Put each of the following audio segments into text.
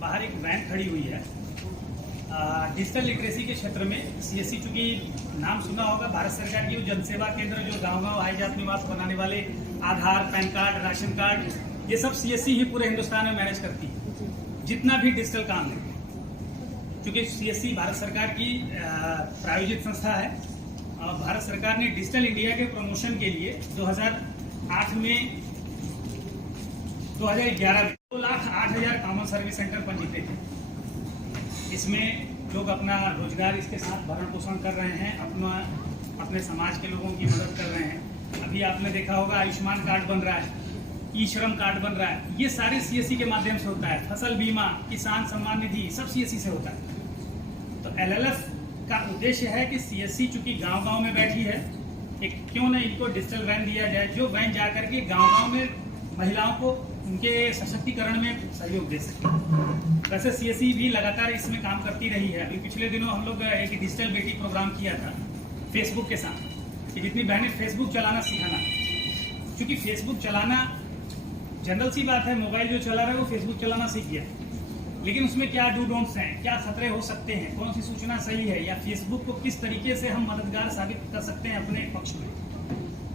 बाहर एक वैन खड़ी हुई है डिजिटल लिटरेसी के क्षेत्र में। सीएससी चूंकि नाम सुना होगा, भारत सरकार की जनसेवा केंद्र जो गांव-गांव आय जात निवास बनाने वाले आधार, पैन कार्ड, राशन कार्ड, ये सब सीएससी ही पूरे हिंदुस्तान में मैनेज करती है, जितना भी डिजिटल काम है। चूंकि सीएससी भारत सरकार की प्रायोजित संस्था है, भारत सरकार ने डिजिटल इंडिया के प्रमोशन के लिए 2008 में 2011 में 2,08,000 कॉमन सर्विस सेंटर पंजीकृत थे। इसमें लोग अपना रोजगार इसके साथ भरण पोषण कर रहे हैं, अपने समाज के लोगों की मदद कर रहे हैं। अभी आपने देखा होगा आयुष्मान कार्ड बन रहा है, ई श्रम कार्ड बन रहा है, ये सारे सीएससी के माध्यम से होता है। फसल बीमा, किसान सम्मान निधि, सब सीएससी से होता है। तो एलएलएफ का उद्देश्य है कि सीएससी चूंकि गांव-गांव में बैठी है, एक क्यों न इनको डिजिटल वैन दिया जाए, जो वैन जा करके गांव-गांव में महिलाओं को उनके सशक्तिकरण में सहयोग दे सके। वैसे सीएससी भी लगातार इसमें काम करती रही है। अभी पिछले दिनों हम लोग एक डिजिटल बेटी प्रोग्राम किया था फेसबुक के साथ, कि जितनी बहनें फेसबुक चलाना सिखाना, क्योंकि फेसबुक चलाना जनरल सी बात है, मोबाइल जो चला रहा है वो फेसबुक चलाना सीख गया, लेकिन उसमें क्या डू डोंट्स हैं, क्या खतरे हो सकते हैं, कौन सी सूचना सही है, या फेसबुक को किस तरीके से हम मददगार साबित कर सकते हैं अपने पक्ष में।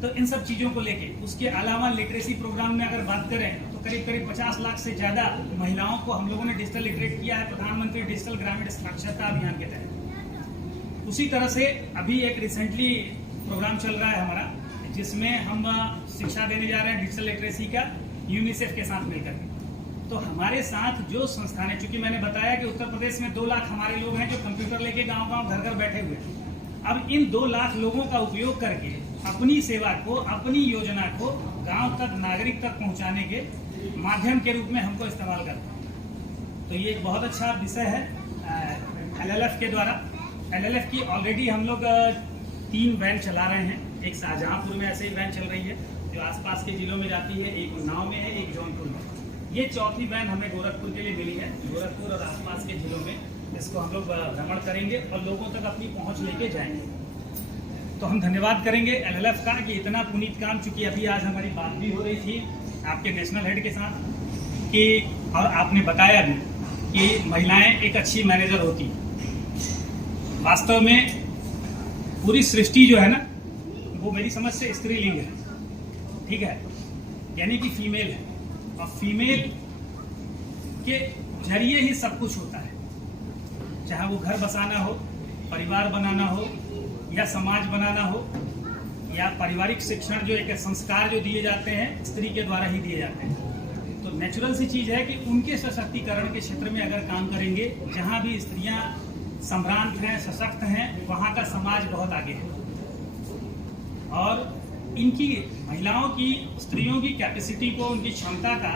तो इन सब चीजों को लेके, उसके अलावा लिटरेसी प्रोग्राम में अगर बात करें तो करीब 50 लाख से ज्यादा महिलाओं को हम लोगों ने डिजिटल लिटरेट किया है प्रधानमंत्री डिजिटल ग्रामीण साक्षरता अभियान के तहत। उसी तरह से अभी एक रिसेंटली प्रोग्राम चल रहा है हमारा, जिसमें हम शिक्षा देने जा रहे हैं डिजिटल लिटरेसी का यूनिसेफ के साथ मिलकर। तो हमारे साथ जो संस्थानें, चूंकि मैंने बताया कि उत्तर प्रदेश में 2 लाख हमारे लोग हैं जो कंप्यूटर लेके गांव-गांव घर-घर बैठे हुए हैं। अब इन 2 लाख लोगों का उपयोग करके अपनी सेवा को, अपनी योजना को गांव तक, नागरिक तक पहुंचाने के माध्यम के रूप में हमको इस्तेमाल करते हैं। तो ये एक बहुत अच्छा विषय है एलएलएफ के द्वारा। एलएलएफ की ऑलरेडी हम लोग 3 वैन चला रहे हैं। एक शाहजहांपुर में ऐसे ही वैन चल रही है जो आसपास के जिलों में जाती है, एक उन्नाव में है, एक जौनपुर में। ये 4थी वैन हमें गोरखपुर के लिए मिली है। गोरखपुर और आसपास के जिलों में इसको हम लोग भ्रमण करेंगे और लोगों तक अपनी पहुंच लेके जाएंगे। तो हम धन्यवाद करेंगे एलएलएफ का कि इतना पुनीत काम, चूंकि अभी आज हमारी बात भी हो रही थी आपके नेशनल हेड के साथ कि, और आपने बताया भी कि महिलाएं एक अच्छी मैनेजर होती हैं। वास्तव में पूरी सृष्टि जो है ना, वो मेरी समझ से स्त्रीलिंग है, ठीक है, यानी कि फीमेल है, और फीमेल के जरिए ही सब कुछ होता है। चाहे वो घर बसाना हो, परिवार बनाना हो, या समाज बनाना हो, या पारिवारिक शिक्षण, जो एक संस्कार जो दिए जाते हैं स्त्री के द्वारा ही दिए जाते हैं। तो नेचुरल सी चीज है कि उनके सशक्तिकरण के क्षेत्र में अगर काम करेंगे, जहां भी स्त्रियां संभ्रांत हैं, सशक्त हैं, वहां का समाज बहुत आगे है। और इनकी महिलाओं की, स्त्रियों की कैपेसिटी को, उनकी क्षमता का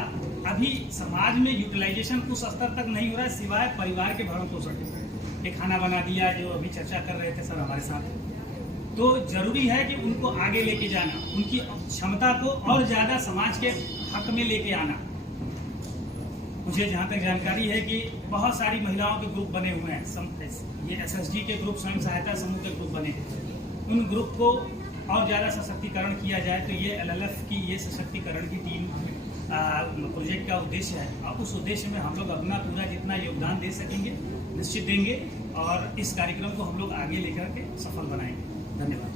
अभी समाज में यूटिलाइजेशन उस स्तर तक नहीं हो रहा है, सिवाय परिवार के भरण पोषण के। खाना बना दिया, जो अभी चर्चा कर रहे थे सर हमारे साथ। तो जरूरी है कि उनको आगे लेके जाना, उनकी क्षमता को और ज्यादा समाज के हक में लेके आना। मुझे जहाँ तक जानकारी है कि बहुत सारी महिलाओं के ग्रुप बने हुए हैं, ये एसएसजी के ग्रुप, स्वयं सहायता समूह के ग्रुप बने हैं। उन ग्रुप को और ज्यादा सशक्तिकरण किया जाए, तो ये एलएलएफ की ये सशक्तिकरण की टीम प्रोजेक्ट का उद्देश्य है। और उस उद्देश्य में हम लोग अपना पूरा जितना योगदान दे सकेंगे निश्चित देंगे, और इस कार्यक्रम को हम लोग आगे लेकर के सफल बनाएंगे। धन्यवाद।